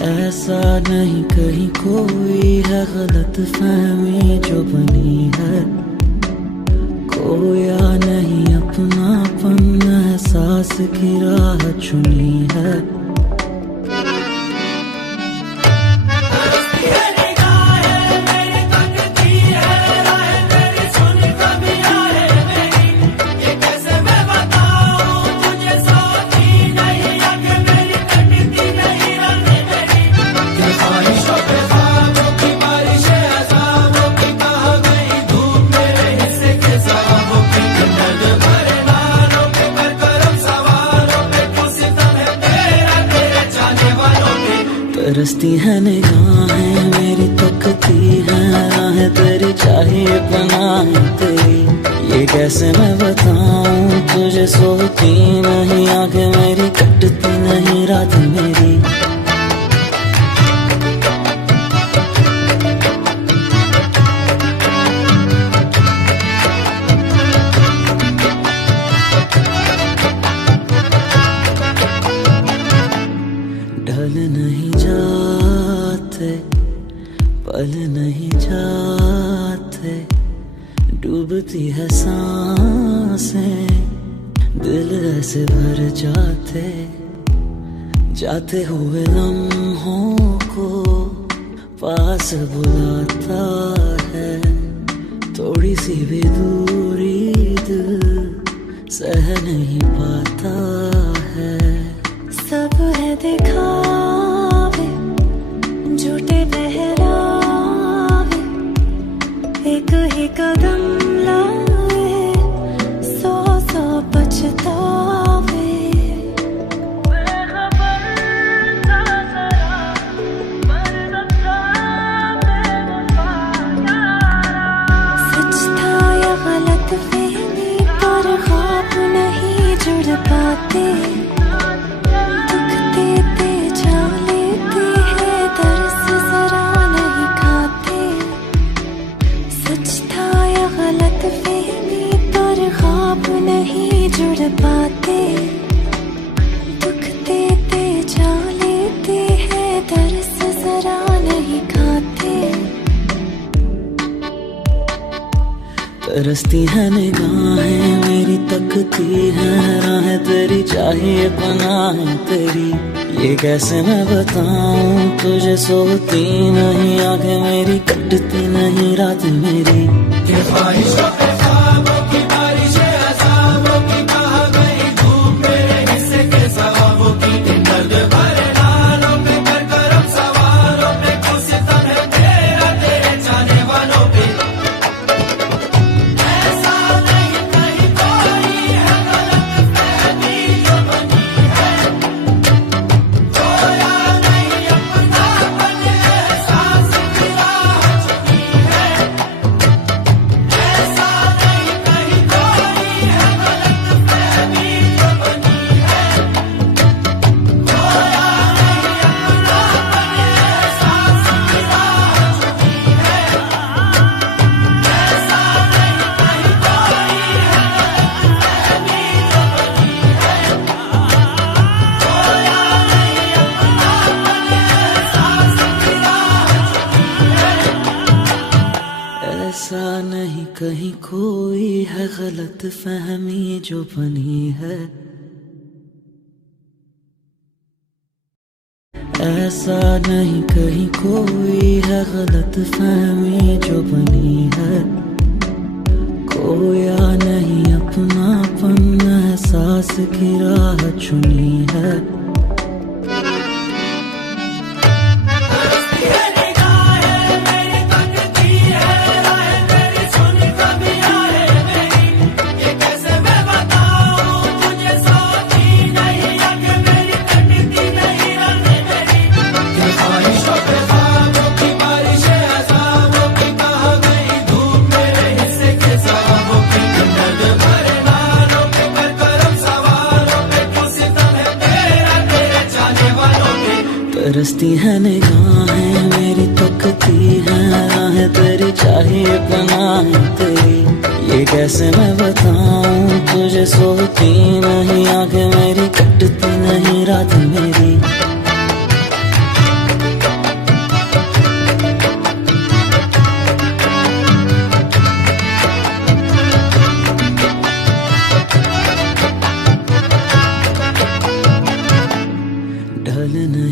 ऐसा नहीं कहीं कोई है गलत फहमी जो बनी है, खोया नहीं अपनापन एहसास की राह चुनी है। तरसती है निगाहें मेरी, तकती है राहें तेरी, चाहिए पनाह तेरी। ये कैसे मैं बताऊं तुझे, सोती नहीं आंखें मेरी, कटती नहीं रात मेरी। ढल नहीं जाते पल नहीं जाते, डूबती है सांसें, दिल ऐसे भर जाते, जाते हुए लम्हों को पास बुलाता है। थोड़ी सी भी दूरी दिल सह नहीं पाता है। सब है दिखावे, झूठे पहरावे, एक ही कदम लाए, सौ सौ पछतावे। सच था या गलत फहमी, पर ख्वाब नहीं जुड़ पाते। नहीं जुड़ पाते, दुख देते जा लेते हैं, दर्द जरा नहीं खाते। तरसती है निगाहें मेरी, तकती है राहें तेरी, चाहिए पनाह तेरी। ये कैसे मैं बताऊं तुझे, सोती नहीं आंखें मेरी, कटती नहीं रात मेरी। ये ख्वाहिशों पे ख्वाबों की बारिश है, अज़ाबों की कहा गई धूप मेरे हिस्से के सवाबों की। दर्द भरे नालों पे कर करम सवारों पे, खुद सितम है तेरा तेरे चाहने वालों पे। ऐसा नहीं कहीं कोई है गलत फहमी जो बनी है, खोया नहीं अपनापन एहसास की राह चुनी है। ऐसा नहीं कहीं कोई है गलत फहमी जो बनी है, खोया नहीं अपनापन एहसास की राह चुनी है। ऐसा नहीं कहीं कोई है गलत फहमी जो बनी है, खोया नहीं अपनापन एहसास की राह चुनी है। ऐसा नहीं कहीं कोई है गलत फहमी जो बनी है, ऐसा नहीं कहीं कोई है गलत फहमी जो बनी है, खोया नहीं अपनापन एहसास की राह चुनी है। तरसती है निगाहें मेरी, तकती है राहें तेरी, चाहिए पनाह तेरी। ये कैसे मैं बताऊं तुझे, सोती नहीं आंखें मेरी, कटती नहीं रात मेरी।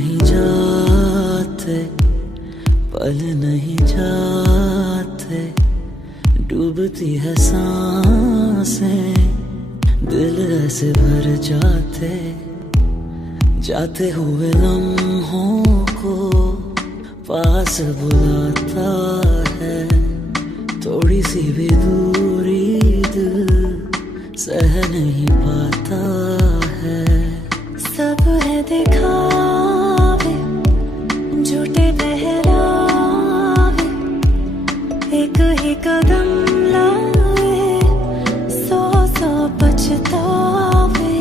नहीं जाते, पल नहीं जाते, डूबती है सांसें, दिल ऐसे भर जाते, जाते हुए लम्हों को पास बुलाता है, थोड़ी सी भी दूरी दिल सह नहीं पाता है। सब है दिखावे, झूठे पहरावे, एक ही कदम लाए, सौ सौ पछतावे।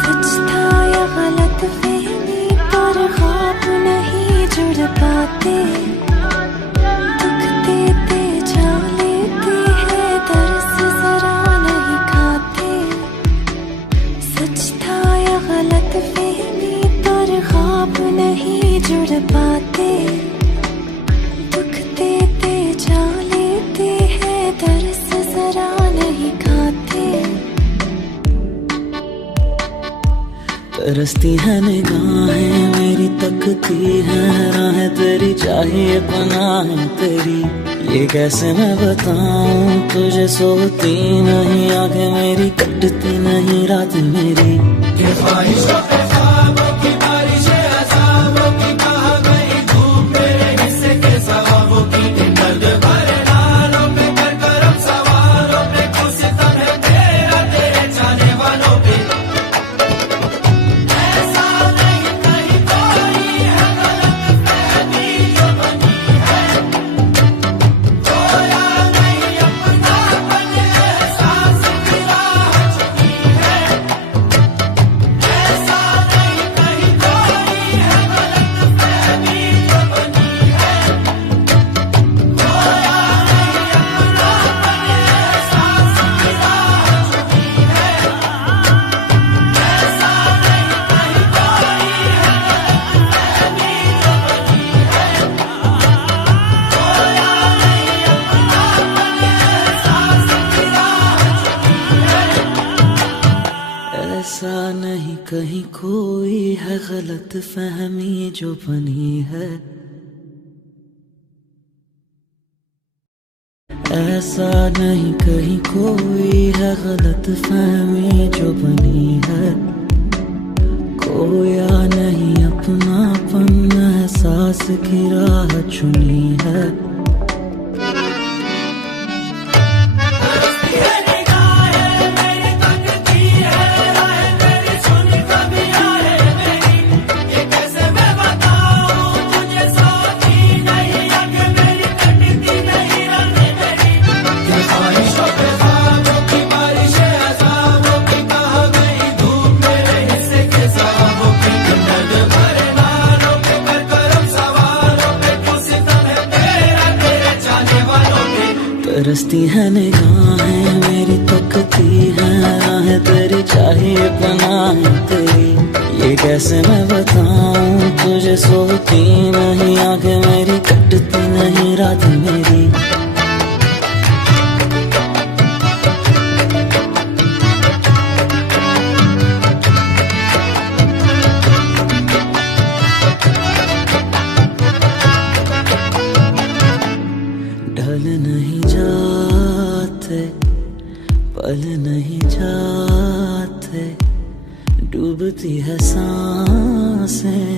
सच था या गलत फहमी, पर ख्वाब नहीं जुड़ पाते, दुख देते जा लेते हैं, दर्द जरा नहीं खाते। सच था या गलत फहमी, पर ख्वाब नहीं जुड़ पाते, दुख देते जा लेते हैं, दर्द जरा नहीं खाते। तरसती है निगाहें मेरी, तकती है राहें तेरी, चाहिए पनाहें तेरी, ये कैसे मैं बताऊं तुझे। सोती नहीं आंखें मेरी, कटती नहीं रात मेरी, ये ख्वाहिशों पे ख्वाबों की बारिशें अज़ाबों की, कहाँ गई धूप मेरे हिस्से के सवाबों की। दर्द भरे नालों पे कर करम सवालों पे, कुछ सितम है तेरा तेरे जाने वालों पे। ऐसा नहीं कहीं कोई है गलत फहमी जो बनी है, ऐसा नहीं कहीं कोई है गलत फहमी जो बनी है, खोया नहीं अपनापन एहसास की राह चुनी है। तरसती है निगाहें मेरी, तकती है राहें तेरी, चाहिए पनाहें तेरी, ये कैसे मैं बताऊं तुझे। सोती नहीं आंखें मेरी, कटती नहीं रात मेरी, ढल नहीं जाते, पल नहीं जाते, डूबती है सांसें,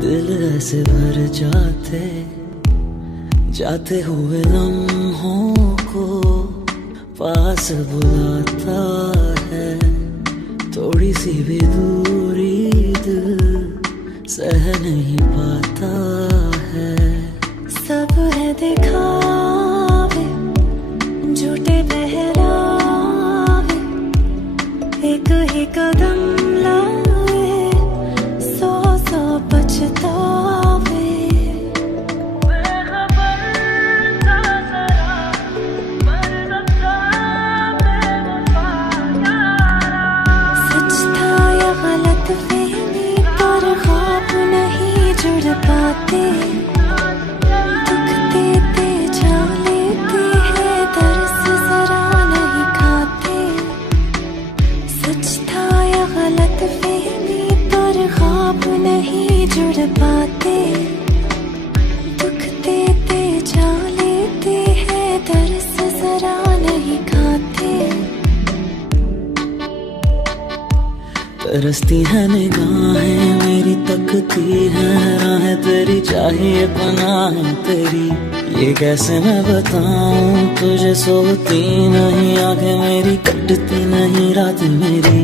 दिल ऐसे भर जाते, जाते हुए लम्हों को पास बुलाता है, थोड़ी सी भी दूरी दिल सह नहीं पाता है। सब है दिखावे, झूठे पहरावे, एक ही कदम लाए, सौ सौ पछतावे। सच था या गलत फहमी, पर ख्वाब नहीं जुड़ पाते, दुख देते जा लेते हैं, तरसती है निगाहें मेरी, तकती है राहें तेरी, चाहिए पनाह तेरी। ये कैसे मैं बताऊं तुझे, सोती नहीं आंखें मेरी, कटती नहीं रात मेरी।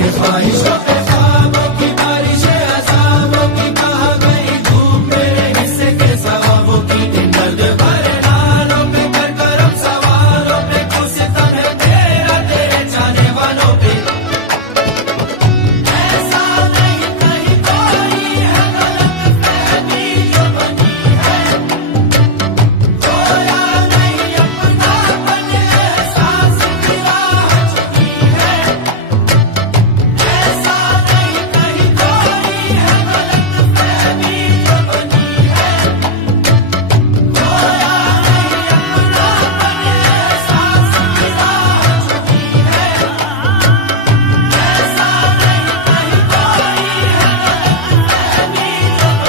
ये ख्वाहिशों पे ख्वाबों की बारिशें, अज़ाबों की बह गई धूप मेरे हिस्से के सवाबों की। इन दर्द भरे नालों पे कर करम सवालों पे, तू सितम है तेरा तेरे जाने वालों पे। ऐसा नहीं कहीं कोई है गलत फहमी जो बनी है, खोया नहीं अपनापन एहसास की राह चुनी है। ऐसा नहीं कहीं कोई है गलत फहमी जो बनी है, खोया नहीं अपनापन एहसास की राह चुनी है। ऐसा नहीं कहीं कोई है गलत फहमी जो बनी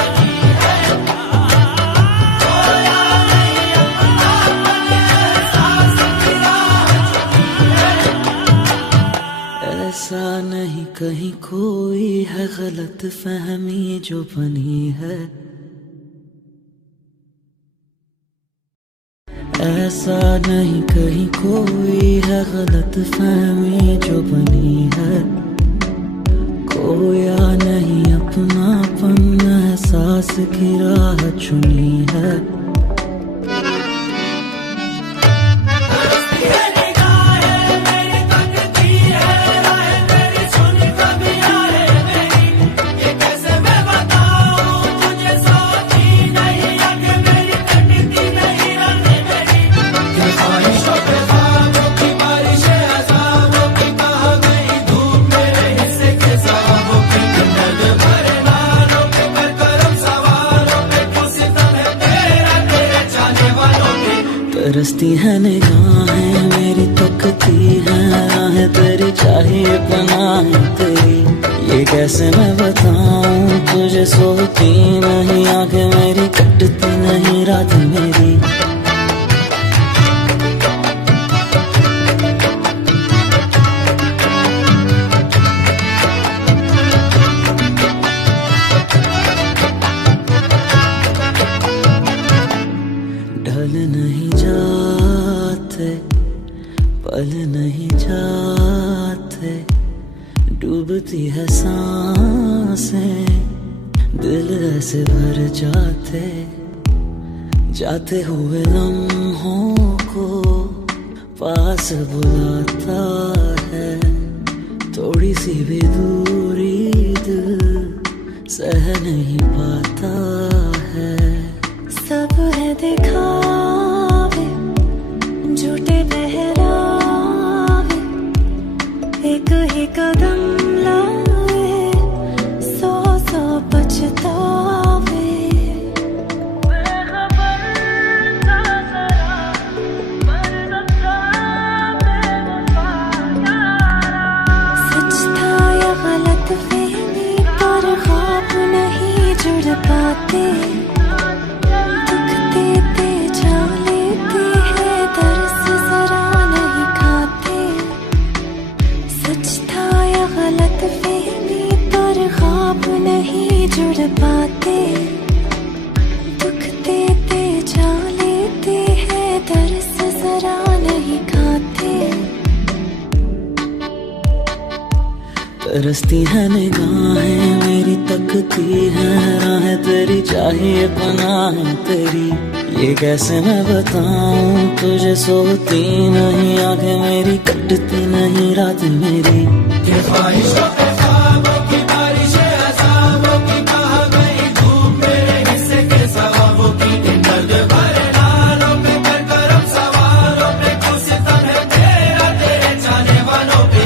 है, खोया नहीं अपनापन एहसास की राह चुनी है। ऐसा नहीं कहीं कोई है गलत फहमी जो बनी है। ऐसा नहीं कहीं कोई है गलत फहमी जो बनी है, खोया नहीं अपनापन एहसास की राह चुनी है। तरसती है निगाहें मेरी, तकती है राहें तेरी, सुनी कभी आए मेरी। ये कैसे मैं बताऊं तुझे, सोती नहीं आंखें मेरी, कटती नहीं रातें मेरी। ये ख्वाहिशों पे ख्वाबों की बारिशें, अज़ाबों की बह गई धूप मेरे हिस्से के सवाबों की। इन दर्द भरे नालों पे कर करम सवालों पे, तू सितम है तेरा तेरे जाने वालों पे। तरसती है निगाहें मेरी, तकती है राहें तेरी, चाहिए पनाह तेरी। ये कैसे मैं बताऊं तुझे, सोती नहीं आंखें मेरी, कटती नहीं रात मेरी। ढल नहीं जाते पल नहीं जाते, डूबती है सांसें दिल ऐसे भर जाते, जाते हुए लम्हों को पास बुलाता है। थोड़ी सी भी दूरी दिल सह नहीं पाता है। सब है दिखावे, झूठे बहरावे, एक ही कदम लाए, सौ सौ पछतावे। सच था या गलत फहमी, पर ख्वाब नहीं जुड़ पाते। दुख देते जा लेते हैं, दर्द जरा नहीं खाते। सच था या गलत फहमी, पर ख्वाब नहीं जुड़ पाते। दुख देते जा लेते हैं, दर्द जरा नहीं खाते। तरसती है निगाहें मेरी, तकती है राहें तेरी, चाहिए पनाह तेरी। ये कैसे मैं बताऊं तुझे, सोती नहीं आंखें मेरी, कटती नहीं रात मेरी। ये ख्वाहिशों पे ख्वाबों की बारिशें, अज़ाबों की बह गई धूप मेरे हिस्से के सवाबों की। इन दर्द भरे नालों पे कर करम सवालों पे, तू सितम है तेरा तेरे जाने वालों पे।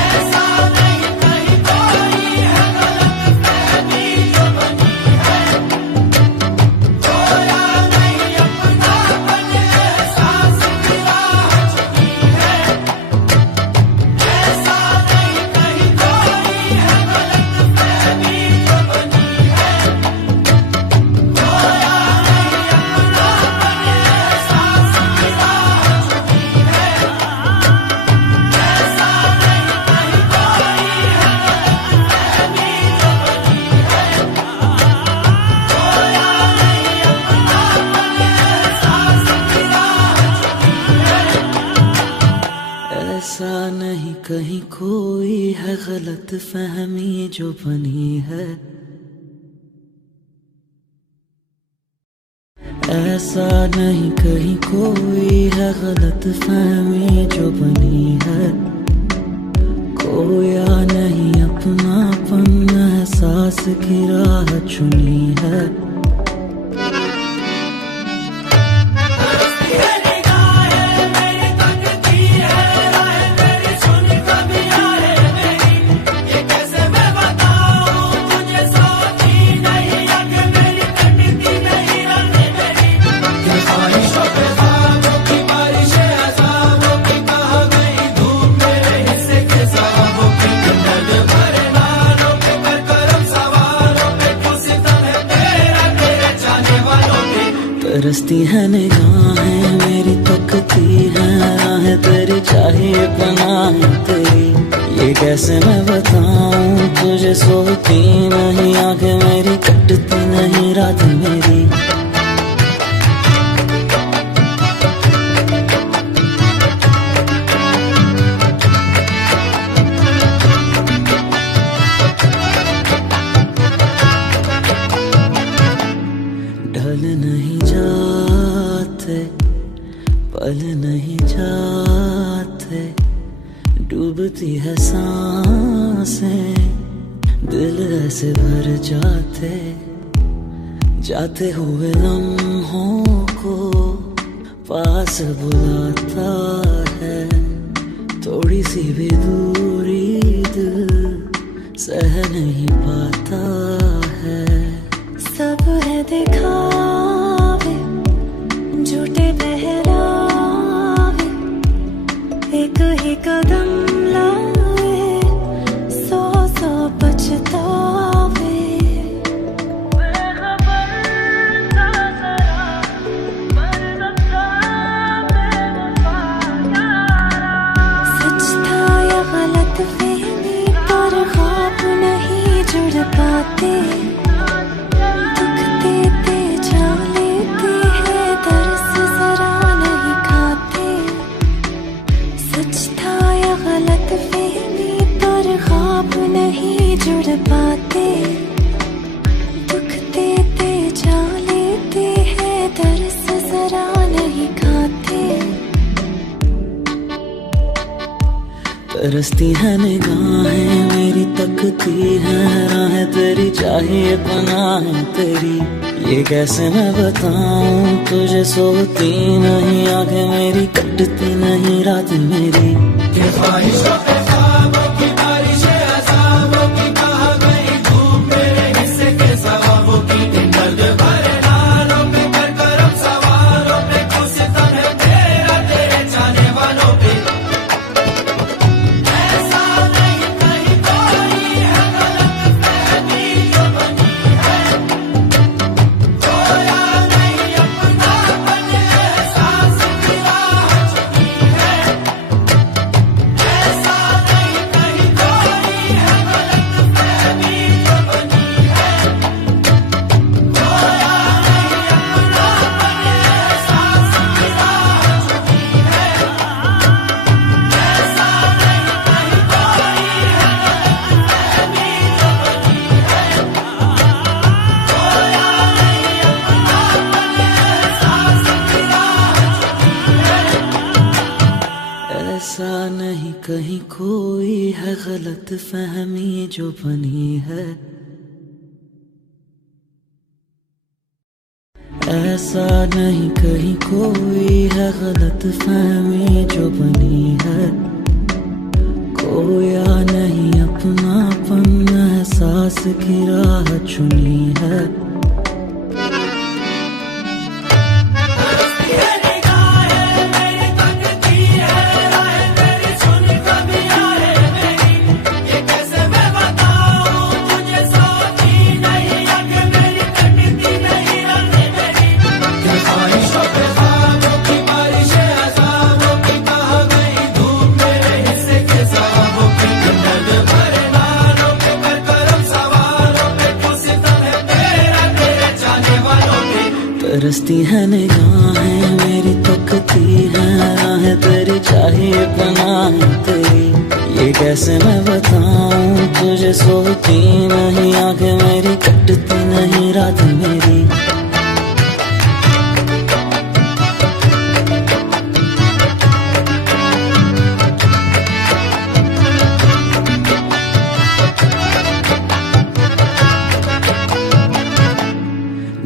ऐसा नहीं कहीं कोई है गलत फहमी जो बनी है, खोया नहीं अपनापन एहसास की राह चुनी है। ऐसा ऐसा नहीं कहीं कोई है गलत फहमी जो बनी है, ऐसा नहीं कहीं कोई है गलत फहमी जो बनी है। खोया नहीं अपनापन, एहसास की राह चुनी है। तरसती है निगाहें मेरी, तकती है राहें तेरी, चाहिए पनाह तेरी। ये कैसे मैं बताऊं तुझे, सोती नहीं आंखें मेरी, कटती नहीं रात मेरी। ढल नहीं जाते, पल नहीं जाते, डूबती है सांसें, दिल ऐसे भर जाते, जाते हुए लम्हों को पास बुलाता है। थोड़ी सी भी दूरी दिल सह नहीं पाता है। सब है दिखावे, झूठे बहरावे, एक ही कदम लाए, सौ सौ पछतावे। सच था या गलत फहमी, पर ख्वाब नहीं जुड़ पाते। नहीं जुड़ पाते, दुख देते जा लेते हैं, दर्द जरा नहीं खाते। तरसती है निगाहें मेरी, तकती है राहें तेरी, चाहिए पनाह तेरी। ये कैसे मैं बताऊं तुझे, सोती नहीं आंखें मेरी, कटती नहीं रात मेरी। ऐसा नहीं कहीं कोई है गलत फहमी जो बनी है, ऐसा नहीं कहीं कोई है गलत फहमी जो बनी है। खोया नहीं अपनापन, एहसास की राह चुनी है। तरसती है निगाहें मेरी, तकती है राहें तेरी, चाहिए पनाह तेरी। कैसे मैं बताऊं तुझे, सोती नहीं आंखें मेरी, कटती नहीं रात मेरी।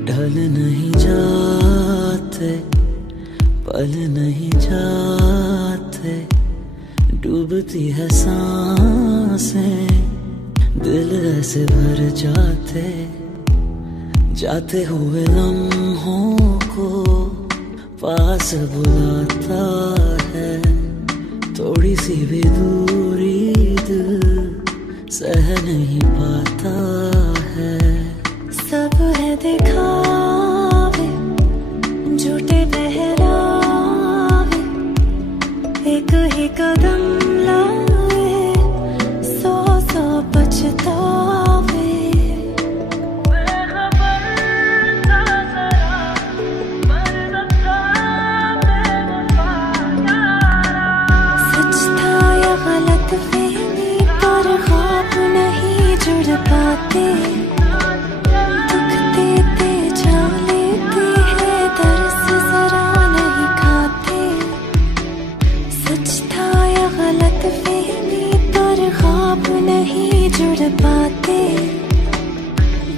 ढल नहीं जाते, पल नहीं जाते, डूबती है सांसें, दिल ऐसे भर जाते, जाते हुए लम्हों को पास बुलाता है, थोड़ी सी भी दूरी दिल सह नहीं पाता है। सब है दिखावे, झूठे बहरावे, एक ही कदम लाए, सौ सौ पछतावे। बेखबर था जरा, बरसता बेवफा यारा। सच था या गलत फहमी, पर ख्वाब नहीं जुड़ पाते। नहीं जुड़ पाते,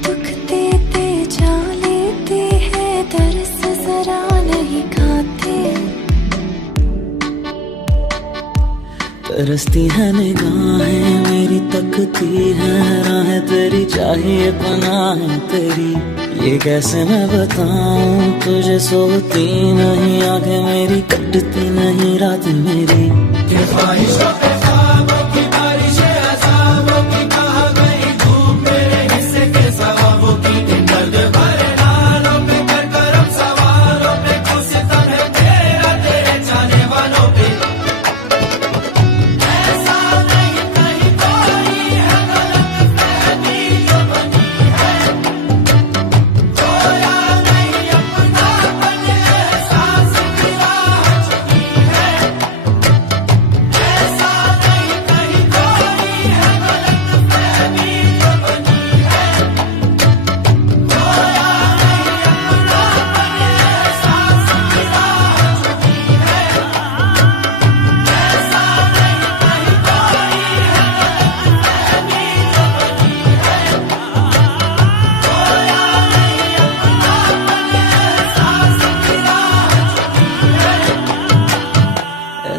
दुख देते जा लेते हैं, दर्द जरा नहीं खाते। तरसती है निगाहें मेरी, तकती है राहें तेरी, चाहिए पनाहें तेरी। ये कैसे मैं बताऊं तुझे, सोती नहीं आंखें मेरी, कटती नहीं रात मेरी।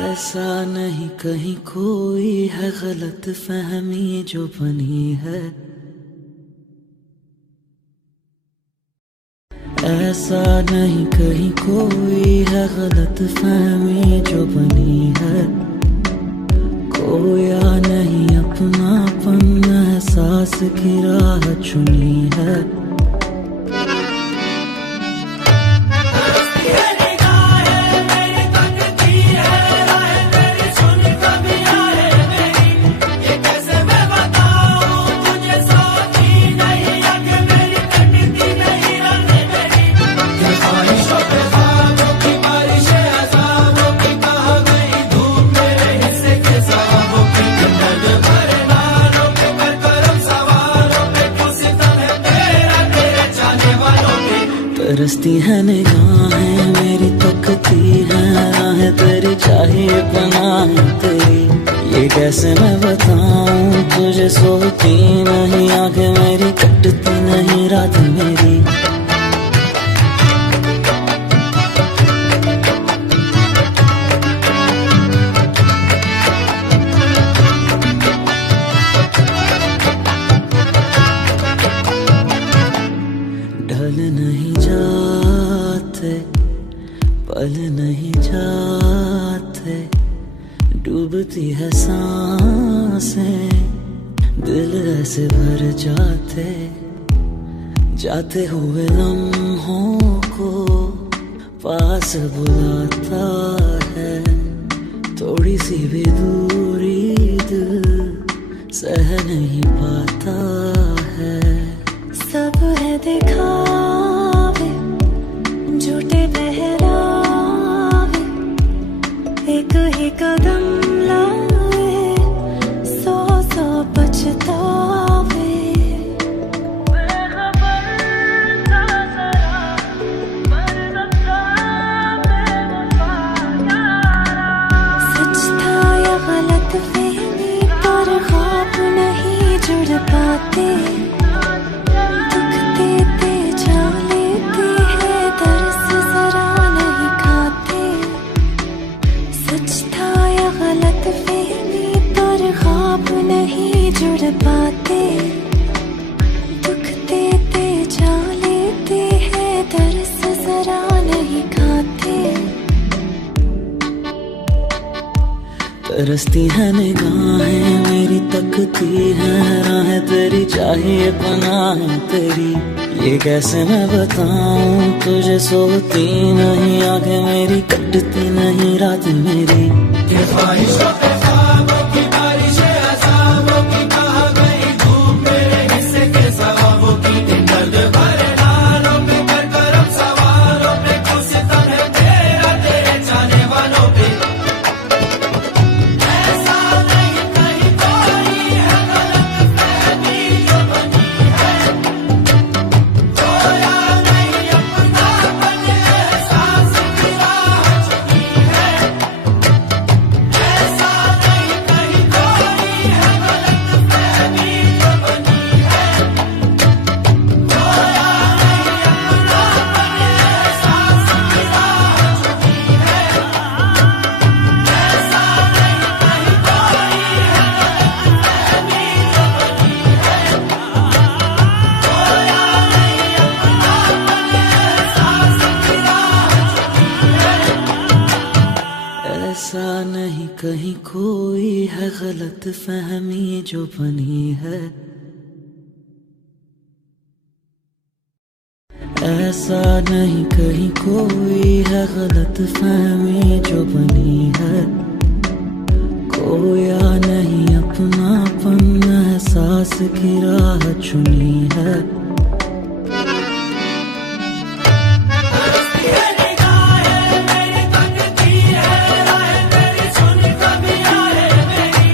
ऐसा नहीं कहीं कोई है गलत फहमी जो बनी है, ऐसा नहीं कहीं कोई है गलत फहमी जो बनी है। खोया नहीं अपनापन, एहसास की राह चुनी है। तरसती है निगाहें मेरी, तकती है राहें तेरी, चाहिए पनाहें तेरी। ये कैसे मैं बताऊं तुझे, सोती नहीं आंखें मेरी, कटती नहीं रात मेरी। ढल नहीं जाते, पल नहीं जाते, डूबती है सांसें, दिल ऐसे भर जाते, जाते हुए लम्हों को पास बुलाता है, थोड़ी सी भी दूरी दिल सह नहीं पाता है। सब है दिखावे, झूठे बहरावे, एक ही कदम लाए, पछतावे। सच था या गलत फहमी, पर ख्वाब नहीं जुड़ पाते। दुख देते जा लेते हैं, दर्द जरा नहीं खाते। सच था या गलत फहमी, पर ख्वाब नहीं जुड़ पाते। दुख देते जा लेते हैं, दर्द जरा नहीं खाते। तरसती है निगाहें मेरी, तकती है राहें तेरी, चाहिए पनाह तेरी। ये कैसे मैं बताऊं तुझे, सोती नहीं आंखें मेरी, कटती नहीं रात मेरी। ये ख्वाहिशों पे ख्वाबों की बारिश है, अज़ाबों की बहा गई धूप मेरे हिस्से के सवाबों की। दर्द भरे नालों पे कर करम सवालों पे, कुछ सितम है तेरा तेरे चाहने वालों पे। ऐसा नहीं कहीं कोई है गलत फहमी जो बनी है, खोया नहीं अपनापन एहसास की राह चुकी है। ऐसा नहीं कहीं कोई है गलत फहमी जो बनी है, खोया नहीं अपनापन एहसास की राह चुकी है। ऐसा नहीं कहीं कोई है गलत फहमी जो बनी है, खोया नहीं अपनापन एहसास की राह चुकी है। ऐसा नहीं कहीं कोई है गलत फहमी जो बनी है। ऐसा नहीं कहीं कोई है गलत फहमी जो बनी है, खोया नहीं अपनापन एहसास की राह चुनी है। तरसती है निगाहें मेरी, तकती है राहें तेरी, सुन कभी आए मेरी।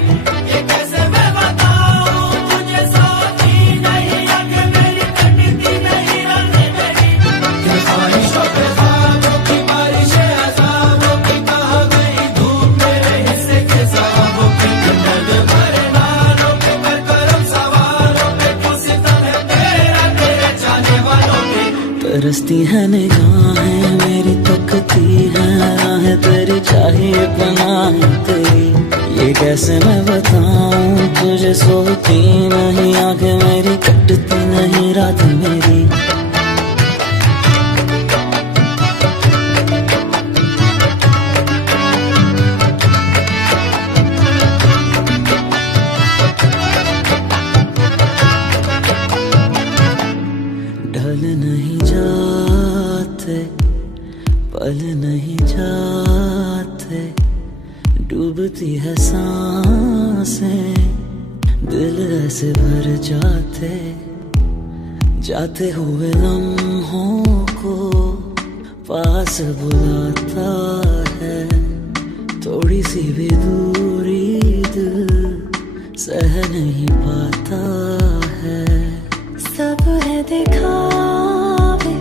ये कैसे मैं बताऊं तुझे, सोती नहीं आंखें मेरी, कटती नहीं रातें मेरी। ये ख्वाहिशों पे ख्वाबों की बारिश है, अज़ाबों की बहा गई धूप मेरे हिस्से के सवाबों की। दर्द भरे नालों पे कर करम सवालों पे, कुछ सितम है तेरा तेरे चाहने वालों पे। तरसती है निगाहें मेरी, तकती है राहें तेरी, चाहिए पनाह तेरी। ये कैसे मैं बताऊं तुझे, सोती नहीं आंखें मेरी, कटती नहीं रात मेरी। ढल नहीं जाते, पल नहीं जाते, डूबती है सांसें, दिल ऐसे भर जाते। जाते हुए लम्हों को पास बुलाता है, थोड़ी सी भी दूरी दिल सह नहीं पाता है। सब है दिखावे,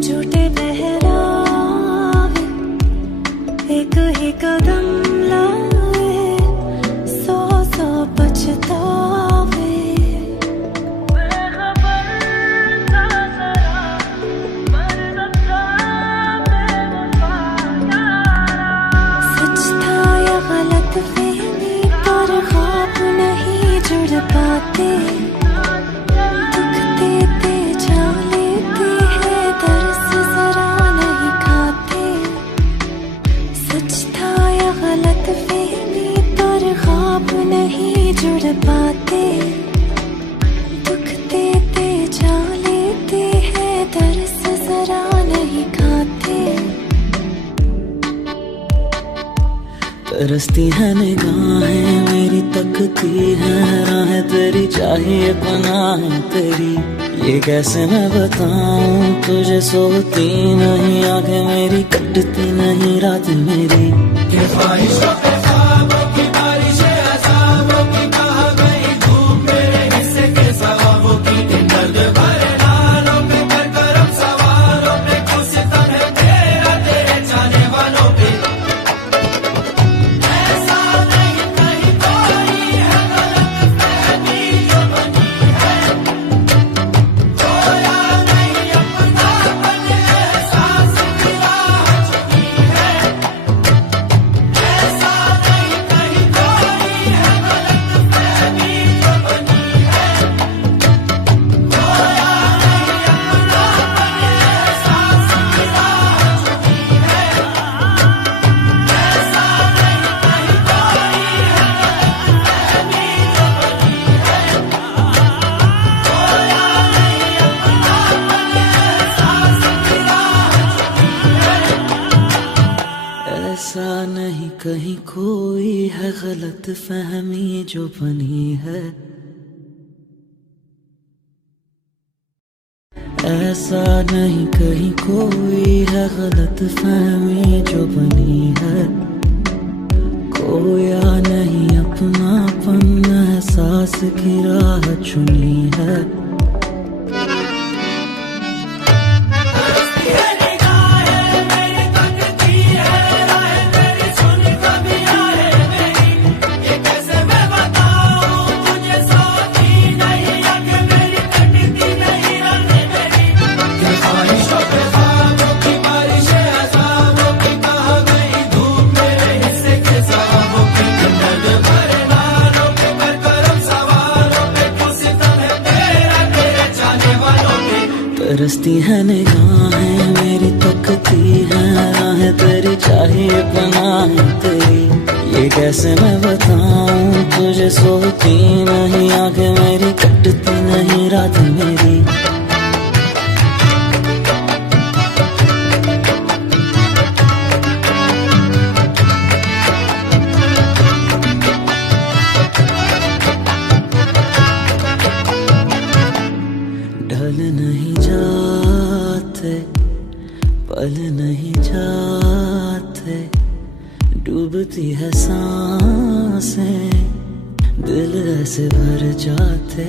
झूठे बहरावे, एक ही कदम लाए, सौ सौ पछतावे। सच था या गलत फहमी, पर ख्वाब नहीं जुड़ पाते। दुख देते जा लेते हैं, दर्द जरा नहीं खाते। सच था या गलत फहमी, पर ख्वाब नहीं जुड़ पाते। दुख देते जा लेते हैं, दर्द जरा नहीं खाते। तरसती है निगाहें मेरी, तकती है राहें तेरी, चाहिए पनाह तेरी। ये कैसे मैं बताऊं तुझे, सोती नहीं आंखें मेरी, कटती नहीं रात मेरी। ये ख्वाहिशों पे ख्वाबों की बारिश है, अज़ाबों की बहा गई धूप नहीं कहीं कोई है गलत फहमी जो बनी है, ऐसा नहीं कहीं कोई है गलत फहमी जो बनी है। खोया नहीं अपनापन, एहसास की राह चुनी है। तरसती है निगाहें मेरी, तकती है राहें तेरी, चाहिए पनाहें तेरी। ये कैसे मैं बताऊं तुझे, सोती नहीं आंखें मेरी, कटती नहीं रात मेरी। ढल नहीं जाते, पल नहीं जाते, डूबती है सांसें, दिल ऐसे भर जाते,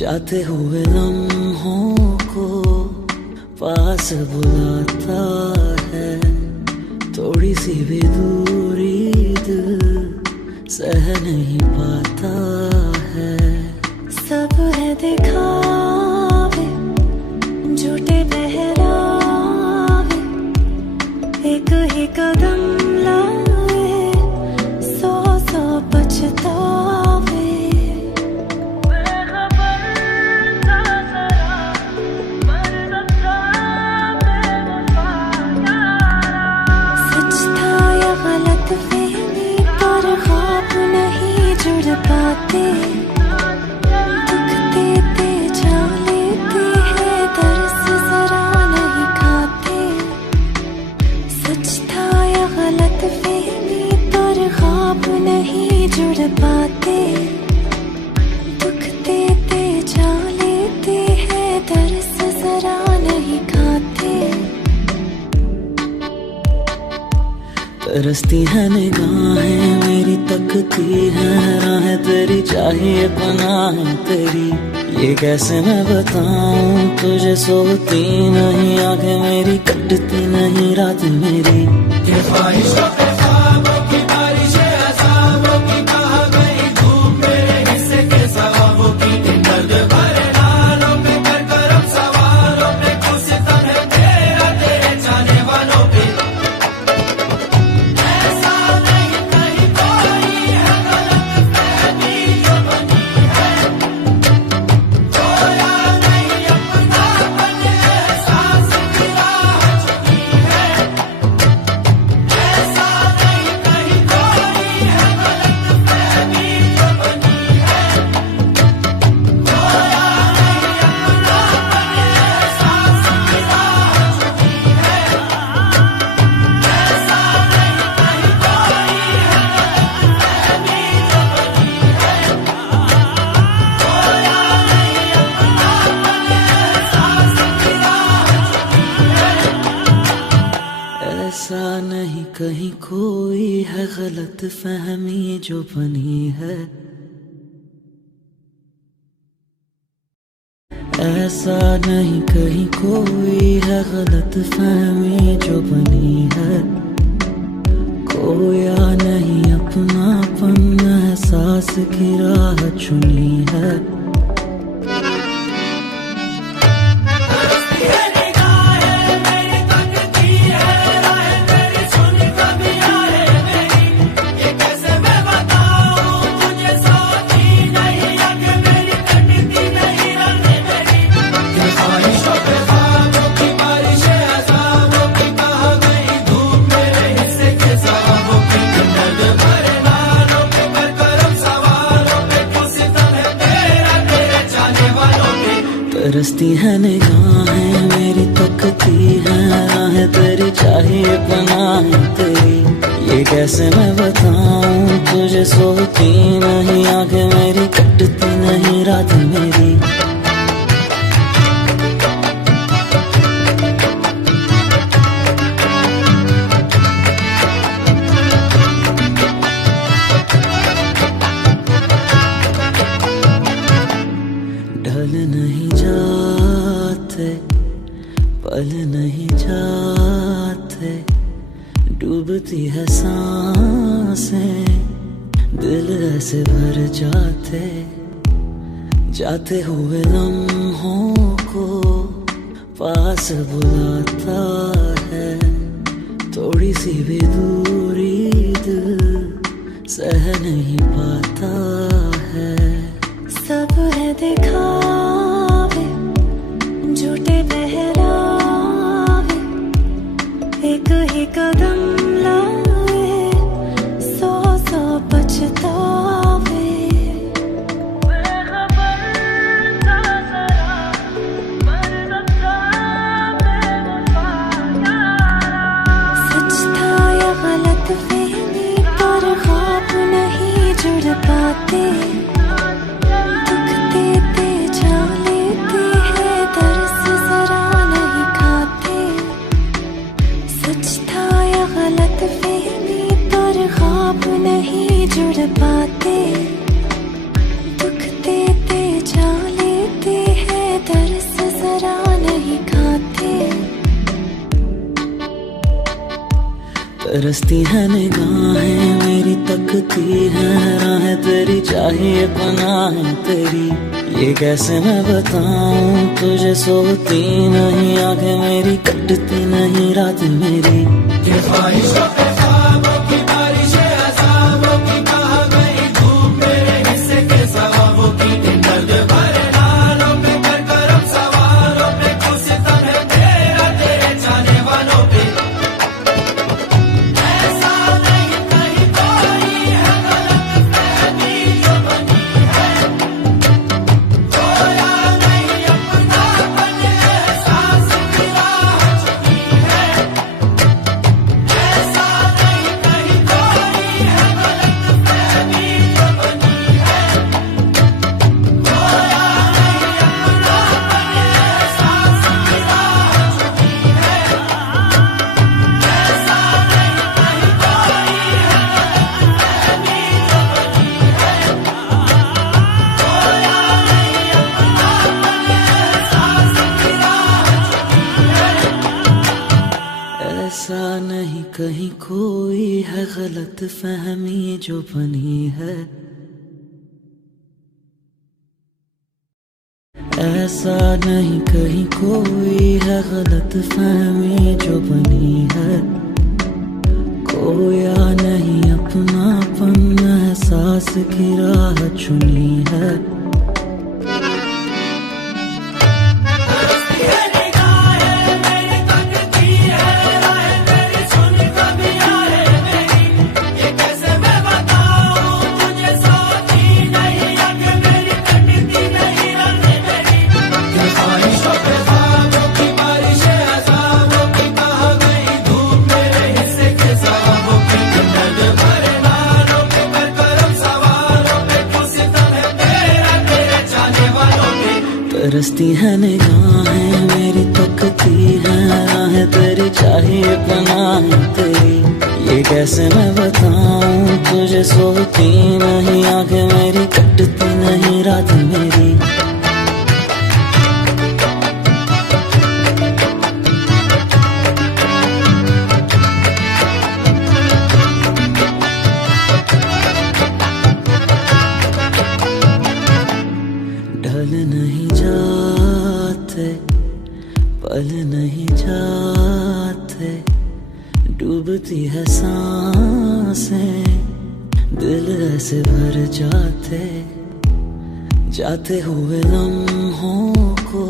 जाते हुए लम्हों को पास बुलाता है। थोड़ी सी भी दूरी दिल सह नहीं पाता है। सब है दिखावे, झूठे बहरावे, एक ही कदम लाए, सौ सौ पछतावे। सच था या गलत फहमी, पर ख्वाब नहीं जुड़ पाते। नहीं जुड़ पाते, दुख देते जा लेते हैं, दर्द जरा नहीं खाते। तरसती है निगाहें मेरी, तकती है राहें तेरी, चाहिए पनाहें तेरी। ये कैसे मैं बताऊं तुझे, सोती नहीं आंखें मेरी, कटती नहीं रात मेरी। ये ख्वाहिशों पे ख्वाबों की बारिश है, अज़ाबों की कहा गई धूप मेरे हिस्से के सवाबों की। इन दर्द भरे नालों पे कर करम सवारों पे, खुद सितम है तेरा तेरे जाने वालों पे। ऐसा नहीं कहीं कोई है गलत फहमी जो बनी है, खोया नहीं अपनापन, एहसास की राह चुनी है। ऐसा नहीं कहीं कोई है गलत फहमी जो बनी है, खोया नहीं अपनापन, एहसास की राह चुनी है। ऐसा नहीं कहीं कोई है गलत फहमी जो बनी है, खोया नहीं अपनापन, एहसास की राह चुनी है। ऐसा नहीं कहीं कोई है गलत फहमी जो बनी है, ऐसा नहीं कहीं कोई है गलत फहमी जो बनी है। खोया नहीं अपनापन, एहसास की राह चुनी है। तरसती है निगाहें मेरी, तकती है राहें तेरी, चाहिए पनाहें तेरी। कैसे मैं बताऊं तुझे, सोती नहीं आंखें मेरी, कटती नहीं रात मेरी। ढल नहीं जाते, पल नहीं जाते, डूबती है सांसें, दिल ऐसे भर जाते, जाते हुए लम्हों को पास बुलाता है, थोड़ी सी भी दूरी दिल सह नहीं पाता है। सब है दिखावे, झूठे पहरावे, एक ही कदम लाए, सौ सौ पछतावे। सच था या गलत फहमी, पर ख्वाब नहीं जुड़ पाते। दुख देते जा लेते हैं, दर्द जरा नहीं खाते। सच था या गलत फहमी, पर ख्वाब नहीं जुड़ पाते। दुख देते जा लेते हैं, दर्द जरा नहीं खाते। तरसती है निगाहें मेरी, तकती है राहें तेरी, चाहिए पनाहें तेरी। ये कैसे मैं बताऊं तुझे, सोती नहीं आंखें मेरी, कटती नहीं रात मेरी। ये ख्वाहिशों पे ख्वाबों की बारिशें, अज़ाबों की कहाँ गई धूप मेरे हिस्से के सवाबों की। इन दर्द भरे नालों पे कर करम सवारों पे, कुछ सितम है तेरा तेरे चाहने वालों पे। ऐसा नहीं कहीं कोई है गलत फहमी जो बनी है, खोया नहीं अपनापन एहसास की राह चुनी है। ऐसा नहीं कहीं कोई है गलत फहमी जो बनी है, खोया नहीं अपनापन एहसास की राह चुनी है। ऐसा नहीं कहीं कोई है गलत फहमी जो बनी है, खोया नहीं अपनापन एहसास की राह चुनी है। ऐसा नहीं कहीं कोई है गलत फहमी जो बनी है। ऐसा नहीं कहीं कोई है गलत फहमी जो बनी है, खोया नहीं अपनापन एहसास की राह चुनी है। तरसती है निगाहें मेरी, तकती है राहें तेरी, सुन कभी आए मेरी। ये कैसे मैं बताऊं तुझे, सोती नहीं आंखें मेरी, कटती नहीं रातें मेरी। ये ख्वाहिशों पे ख्वाबों की बारिशें, अज़ाबों की कहाँ गई धूप मेरे हिस्से के सवाबों की। इन दर्द भरे नालों पे कर करम सवारों पे, कुछ सितम है तेरा तेरे चाहने वालों पे। तरसती है निगाहें मेरी, तकती है राहें तेरी, चाहिए पनाहें तेरी। ये कैसे मैं बताऊं तुझे, सोती नहीं आंखें मेरी, कटती नहीं रात मेरी। ढल नहीं जाते, पल नहीं जाते, डूबती है सांसें, दिल ऐसे भर जाते, जाते हुए लम्हों को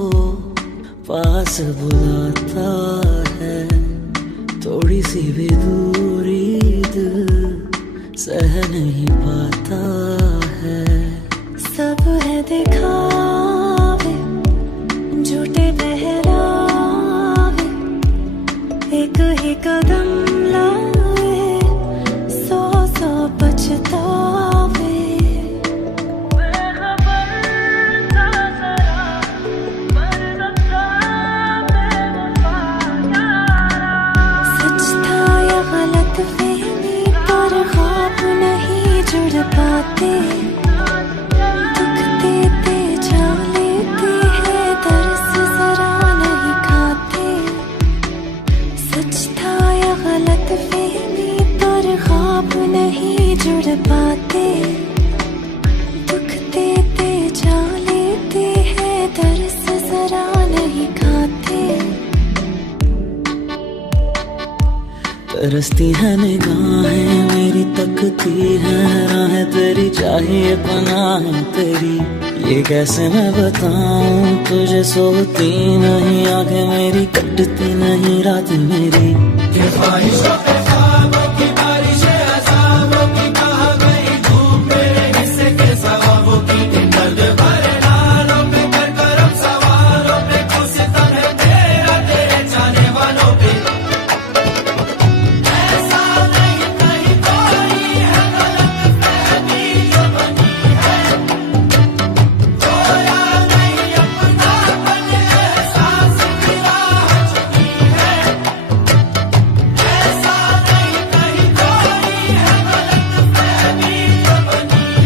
पास बुलाता है, थोड़ी सी भी दूरी दिल सह नहीं पाता है। सब है दिखावे, झूठे पहरावे, एक ही कदम लाए, जुड़ पाते, दुख देते जा लेते हैं, दर्द जरा नहीं खाते। सच था या गलत फहमी पर ख्वाब नहीं जुड़ पाते, दुख देते जा लेते हैं, दर्द जरा नहीं खाते। तरसती है निगाहें मेरी, तकती है राहें तेरी, चाहिए पनाह तेरी। ये कैसे मैं बताऊं तुझे, सोती नहीं आंखें मेरी, कटती नहीं रात मेरी। ये ख्वाहिशों पे ख्वाबों की बारिशें, अज़ाबों की कहाँ गई धूप मेरे हिस्से के सवाबों की। इन दर्द भरे नालों पे कर करम सवारों पे, कुछ सितम है तेरा तेरे जाने वालों पे। ऐसा नहीं कहीं कोई है गलत फहमी जो बनी है, खोया नहीं अपनापन एहसास की राह चुनी है। ऐसा नहीं कहीं कोई है गलत फहमी जो बनी है, खोया नहीं अपनापन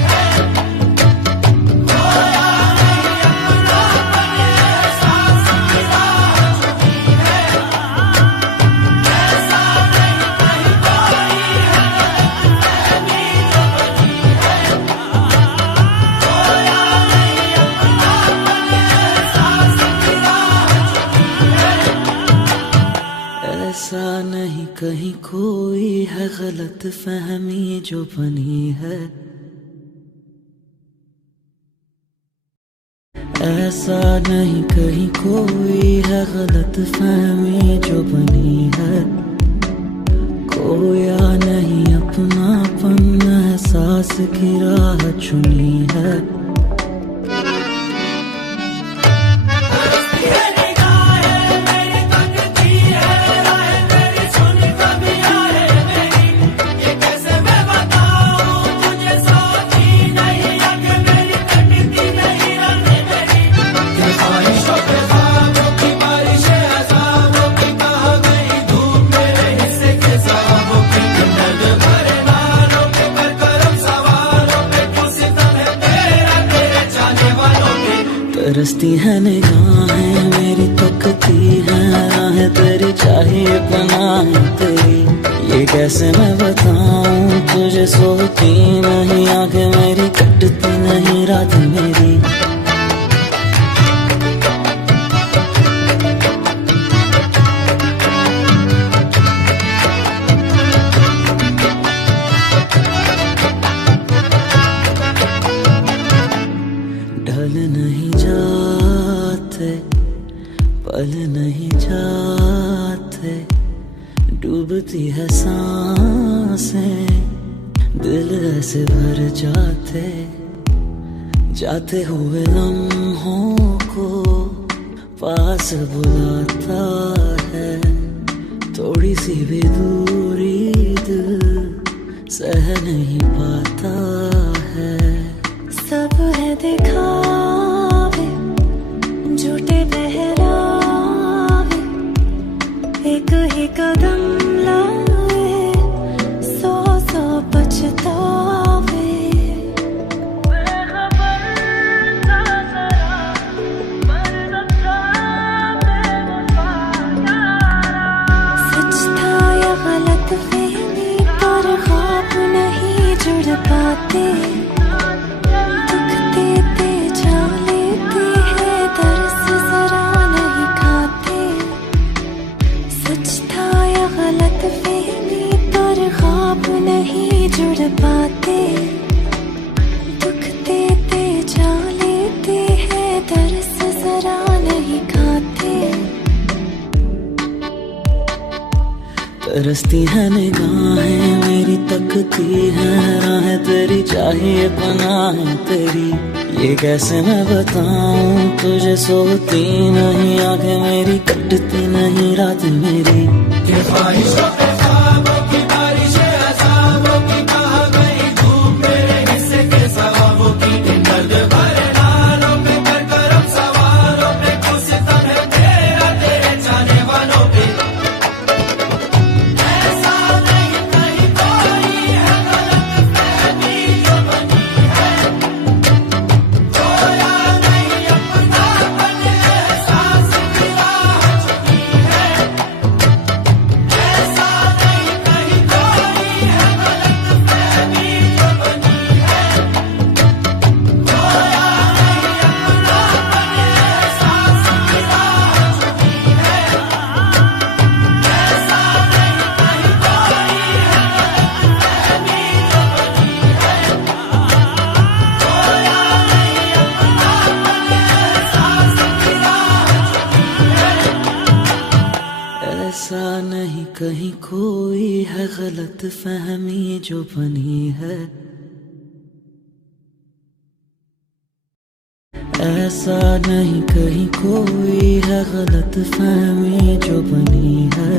एहसास की राह चुनी है। ऐसा नहीं कहीं कोई है गलत फहमी जो बनी है, खोया नहीं अपनापन एहसास की राह चुनी है। ऐसा नहीं कहीं कोई है गलत फहमी जो बनी है, ऐसा नहीं कहीं कोई है गलत फहमी जो बनी है। खोया नहीं अपनापन एहसास की राह चुनी है। तरसती है निगाहें मेरी, तकती है राहें तेरी, सुन कभी आए मेरी। ये कैसे मैं बताऊं तुझे, सोती नहीं आंखें मेरी, कटती नहीं रातें मेरी। ये ख्वाहिशों पे ख्वाबों की बारिशें, अज़ाबों की कहाँ गई धूप मेरे हिस्से के सवाबों की। इन दर्द भरे नालों पे कर करम सवारों पे, कुछ सितम है तेरा तेरे जाने वालों पे। तरसती है निगाहें मेरी, तकती है राहें तेरी, चाहिए पनाह तेरी। ये कैसे मैं बताऊं तुझे, सोती नहीं आंखें मेरी, कटती नहीं रात मेरी। ढल नहीं जाते, पल नहीं जाते, डूबती है सांसें, दिल ऐसे भर जाते, जाते हुए लम्हों को पास बुलाता है। थोड़ी सी भी दूरी दिल सह नहीं पाता है। सब है दिखावे, झूठे बहरावे, एक ही कदम लाए, सौ सौ पछतावे। सच था या गलत फहमी पर ख्वाब नहीं जुड़ पाते, दुख देते जा लेते हैं, दर्द जरा नहीं खाते। सच था या गलत फहमी पर ख्वाब नहीं जुड़ पाते, दुख देते जा लेते हैं, दर्द जरा नहीं खाते। तरसती है निगाहें मेरी, तकती है राहें तेरी, चाहिए पनाह तेरी। ये कैसे मैं बताऊं तुझे, सोती नहीं आंखें मेरी, कटती नहीं रात मेरी। ये ख्वाहिशों पे ख्वाबों की बारिशें, अज़ाबों की कहाँ गई धूप मेरे हिस्से के सवाबों की। इन दर्द भरे नालों पे कर करम सवारों पे, कुछ सितम है तेरा तेरे जाने वालों पे। ऐसा नहीं कहीं कोई है गलत फहमी गलत फहमी जो बनी है, ऐसा नहीं कहीं कोई है गलत फहमी जो बनी है।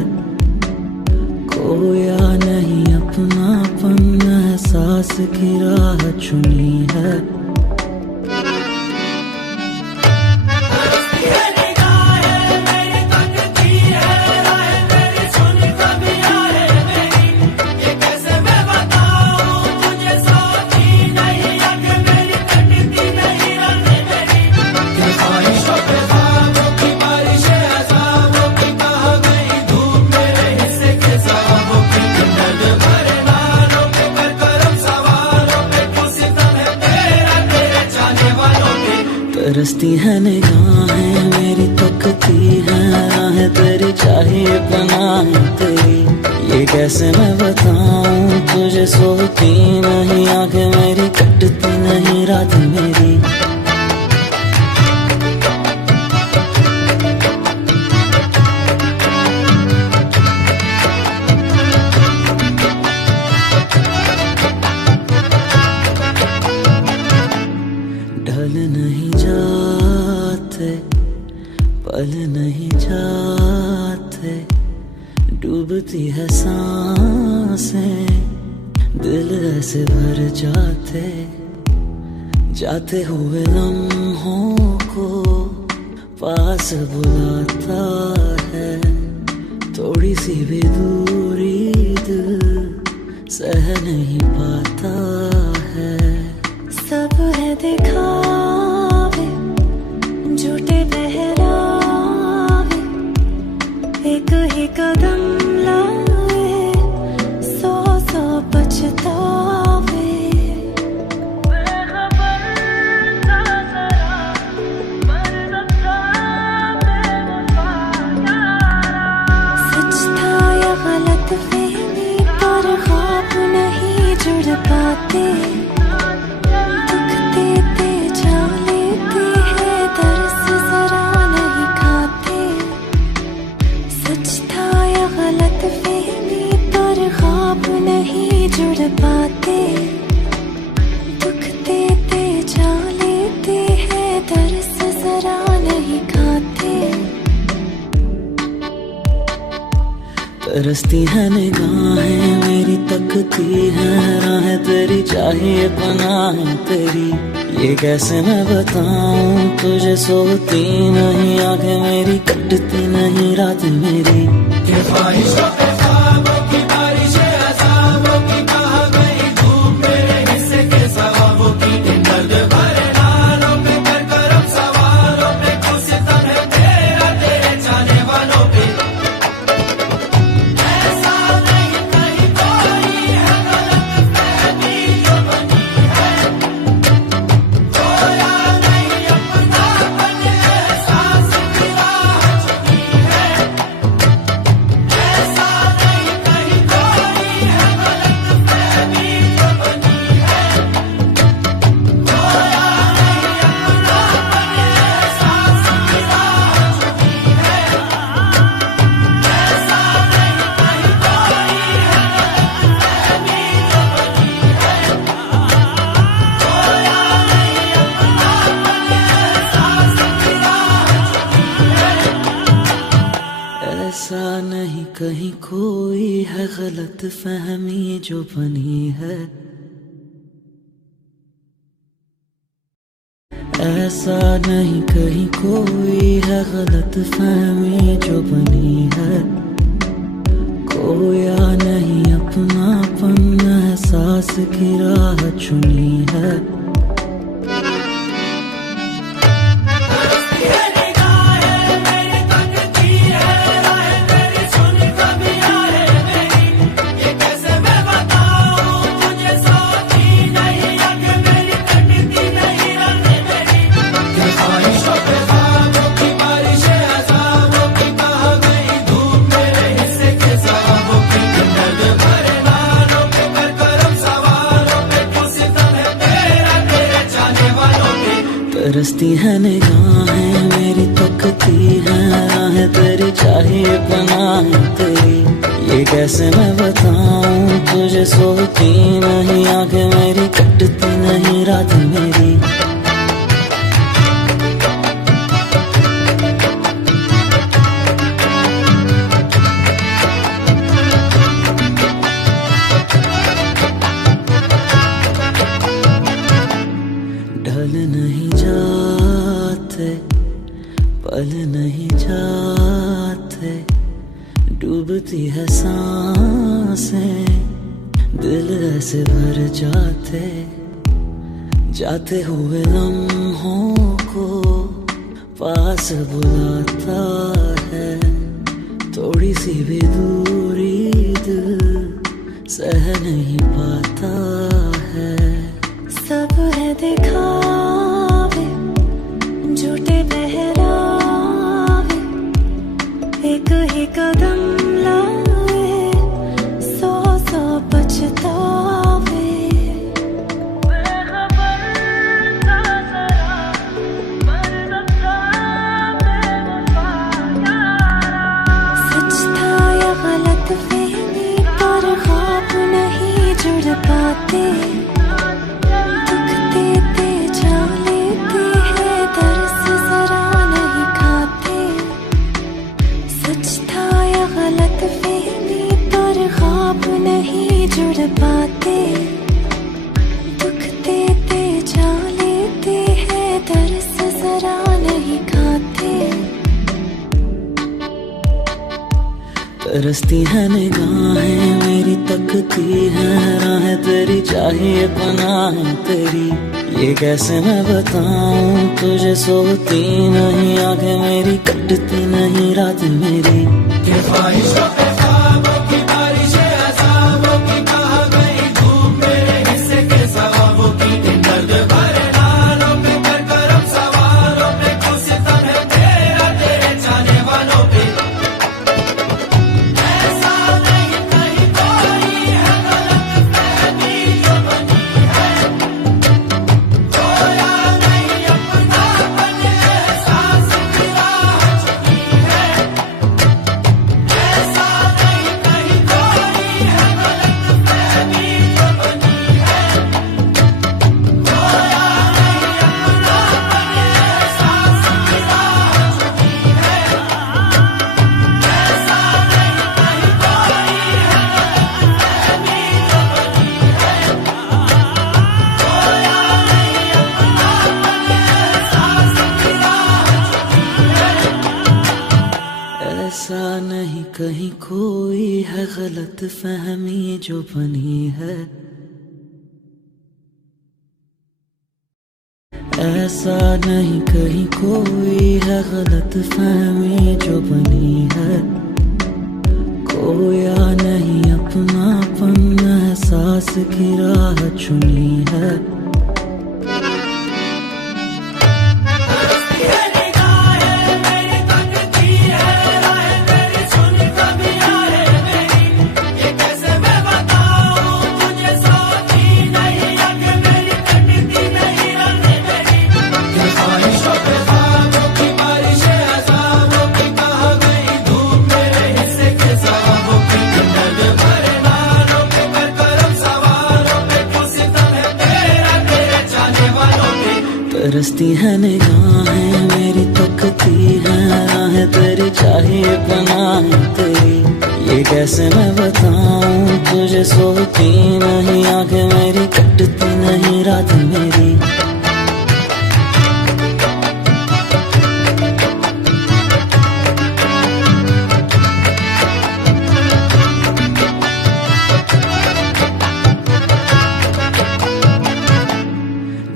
खोया नहीं अपनापन, एहसास की राह चुनी है। तरसती है निगाहें मेरी, तकती है राहें तेरी, चाहिए पनाहें तेरी। ये कैसे मैं बताऊं तुझे, सोती नहीं आंखें मेरी, कटती नहीं रात मेरी। ढल नहीं जाते, पल नहीं जाते, डूबती है सांसें, दिल ऐसे भर जाते, जाते हुए लम्हों को पास बुलाता है। थोड़ी सी भी दूरी दिल सह नहीं पाता है। सब है दिखावे, झूठे बहरावे, एक ही कदम लाए, सौ सौ पछतावे। सच था या गलत फहमी, पर ख्वाब नहीं जुड़ पाते। जुड़ पाते, दुख देते जा लेते हैं, दर्द जरा नहीं खाते। तरसती है निगाहें मेरी, तकती है राहें तेरी, चाहिए पनाहें तेरी। ये कैसे मैं बताऊं तुझे, सोती नहीं आंखें मेरी, कटती नहीं रात मेरी। ऐसा नहीं कहीं कोई है गलत फहमी जो बनी है, ऐसा नहीं कहीं कोई है गलत फहमी जो बनी है। खोया नहीं अपनापन, एहसास की राह चुनी है। तरसती है निगाहें मेरी, तकती है निगाहें तेरी चाहिए पनाह तेरी, ये कैसे मैं बताऊं तुझे। सोती नहीं आंखें मेरी, कटती नहीं रात मेरी। ढल नहीं जाते पल नहीं जाते, डूबती है सांसें दिल ऐसे भर जाते, जाते हुए लम्हों को पास बुलाता है। थोड़ी सी भी दूरी दिल सह नहीं पाता है। सब है दिखावे झूठे बहरावे, एक ही कदम लाए सौ सौ पछतावे। सच था या गलत फहमी, पर ख्वाब नहीं जुड़ पाते। नहीं जुड़ पाते, दुख देते जा लेते हैं, दर्द जरा नहीं खाते। तरसती है निगाहें मेरी, तकती है राहें तेरी, चाहिए पनाह तेरी, ये कैसे मैं बताऊं तुझे। सोती नहीं आंखें मेरी, कटती नहीं रात मेरी। ख्वाहिशों पे ख्वाबों की बारिशें, अज़ाबों की बह गई धूप मेरे हिस्से के सवाबों की। दर्द भरे नालों पे कर करम सवालों पे, खुद सितम है तेरा तेरे चाहने वालों पे। ऐसा नहीं कहीं कोई है गलत फहमी जो बनी है, खोया नहीं अपनापन एहसास की राह चुनी है। ऐसा नहीं कहीं कोई है गलत फहमी जो बनी है, खोया नहीं अपनापन एहसास की राह चुनी है। ऐसा नहीं कहीं कोई है गलत फहमी जो बनी है, खोया नहीं अपनापन एहसास की राह चुनी है। ऐसा नहीं कहीं कोई है गलत फहमी जो बनी है। ऐसा नहीं कहीं कोई है गलत फहमी जो बनी है, खोया नहीं अपनापन एहसास की राह चुनी है। ये निगाहें मेरी तकती है राहें तेरी, सुन कभी आए मेरी, ये कैसे मैं बताऊं तुझे। सोती नहीं आंखें मेरी, कटती नहीं रात मेरी। ख्वाहिशों पे ख्वाबों की बारिशें, अज़ाबों की बह गई धूप मेरे हिस्से के सवाबों की। दर्द भरे नालों पे कर करम सवालों पे, खुद सितम है तेरा तेरे चाहने वालों पे। तरसती है निगाहें मेरी, तकती है राहें तेरी, चाहिए पनाह तेरी, ये कैसे मैं बताऊं तुझे। सोती नहीं आंखें मेरी, कटती नहीं रात मेरी।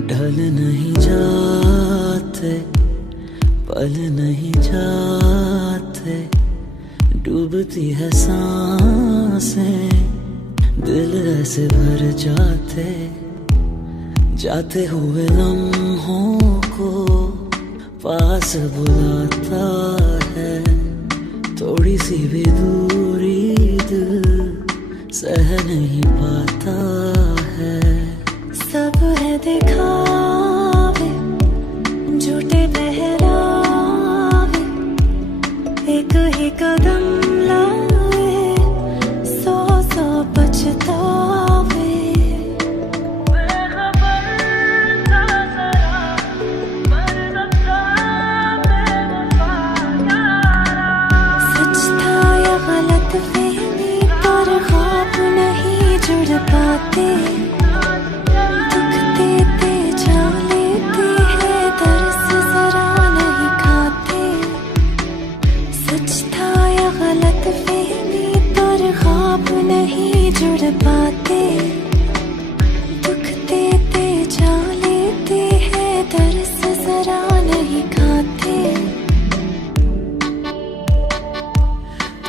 ढल नहीं जाते पल नहीं जाते, डूबती है सांसें दिल ऐसे भर जाते, जाते हुए लम्हों को पास बुलाता है। थोड़ी सी भी दूरी दिल सह नहीं पाता है। सब है दिखावे झूठे बहरावे,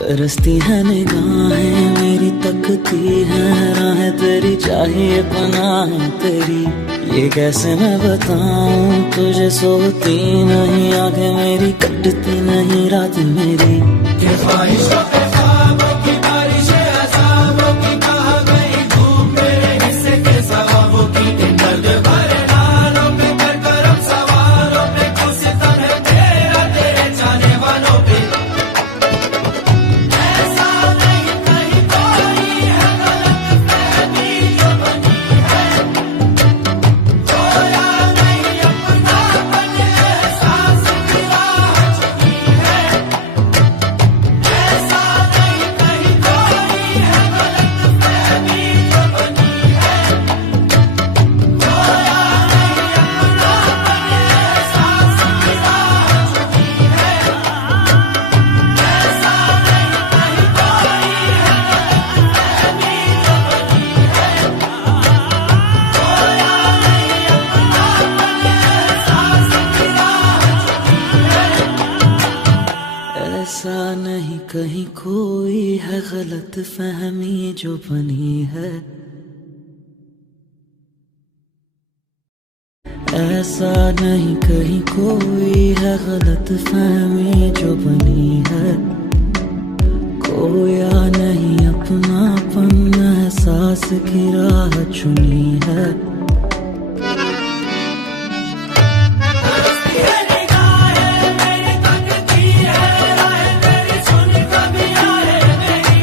तरसती है निगाहें मेरी, तकती है राहें तेरी, चाहिए पनाहें तेरी। ये कैसे मैं बताऊं तुझे, सोती नहीं आंखें मेरी, कटती नहीं रात मेरी। ख्वाहिशों पे ख्वाबों की बारिश है, अज़ाबों की बह गई धूप मेरे हिस्से के सवाबों की। दर्द भरे नालों पे कर करम सवारों पे, कुछ सितम है तेरा तेरे जाने वालों पे। ऐसा नहीं कहीं कोई है गलत फहमी जो बनी है, खोया नहीं अपनापन एहसास की राह चुकी है। ऐसा नहीं कहीं कोई है गलत फहमी जो बनी है, खोया नहीं अपनापन एहसास की राह चुकी है। ऐसा नहीं कहीं कोई है गलत फहमी जो बनी है, खोया नहीं अपनापन एहसास की राह चुकी है। ऐसा नहीं कहीं कोई है गलत फहमी जो बनी है, ऐसा नहीं कहीं कोई है गलत फहमी जो बनी है। खोया नहीं अपनापन एहसास की राह चुनी है। तरसती है निगाहें मेरी, तकती है राहें तेरी, सुन कभी आए मेरी।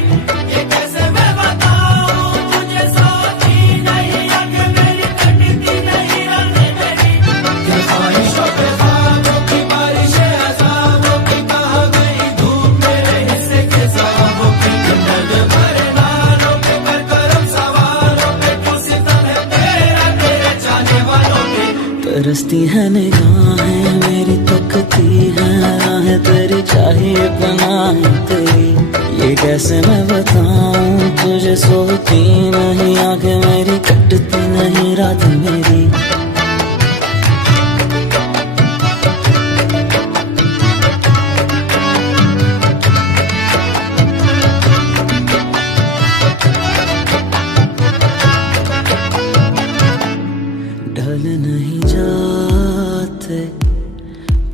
ये कैसे मैं बताऊं तुझे, सोती नहीं आंखें मेरी, कटती नहीं रातें मेरी। ख्वाहिशों पे ख्वाबों की बारिश है, अज़ाबों की बह गई धूप मेरे हिस्से के सवाबों की। दर्द भरे नालों पे कर करम सवारों पे, कुछ सितम है तेरा तेरे जाने वालों पे। तरसती है निगाहें मेरी, तकती है राहें तेरी, चाहिए पनाहें तेरी। ये कैसे मैं बताऊं तुझे, सोती नहीं आंखें मेरी, कटती नहीं रात मेरी। ढल नहीं जाते,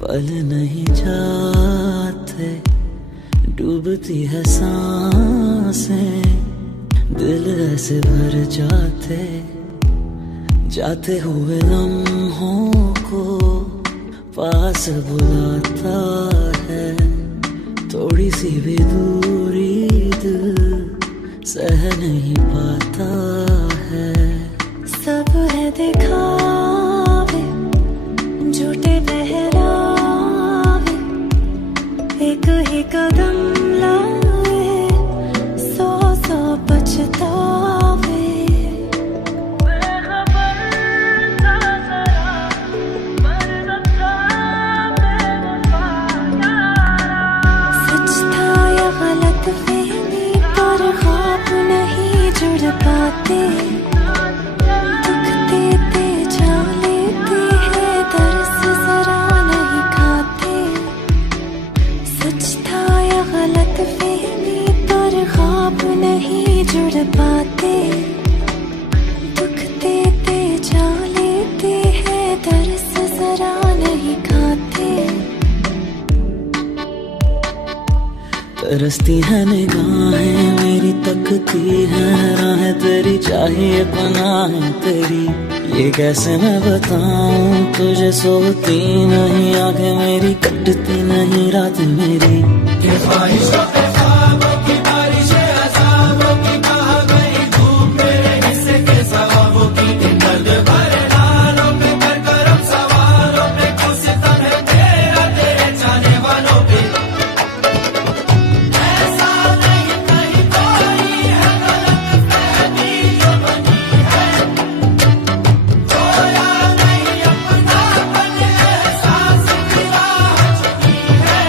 पल नहीं जाते, डूबती है सांसें, दिल ऐसे भर जाते, जाते हुए लम्हों को पास बुलाता है। थोड़ी सी भी दूरी दिल सह नहीं पाता है। सब है दिखावे, झूठे बहरावे, एक ही कदम लाए, सौ सौ पछतावे। सच था या गलत फहमी, पर ख्वाब नहीं जुड़ पाते। दुख देते जा लेते हैं, दर्स जरा नहीं खाते। सच था या गलत फहमी, पर ख्वाब नहीं जुड़ पाते। दुख देते जा लेते हैं, दर्स जरा नहीं खाते। तरसती है निगाहें मेरी, तकती है राहें तेरी, चाहिए पनाहें तेरी। ये कैसे मैं बताऊं तुझे, सोती नहीं आंखें मेरी, कटती नहीं रात मेरी। ख्वाहिशों पे ख्वाबों की बारिश है, अज़ाबों की बह गई धूप मेरे हिस्से के सवाबों की। दर्द भरे नालों पे कर करम सवारों पे, कुछ सितम है तेरा तेरे जाने वालों पे। ऐसा नहीं कहीं कोई है गलत फहमी जो बनी है, खोया नहीं अपनापन एहसास की राह चुकी है।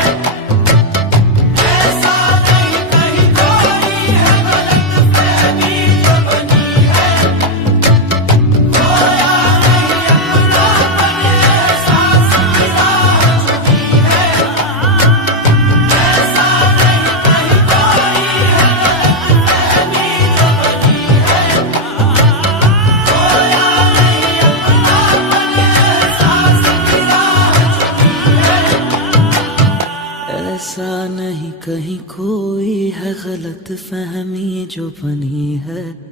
ऐसा नहीं कहीं ऐसा नहीं कहीं कोई है गलत फहमी जो बनी है।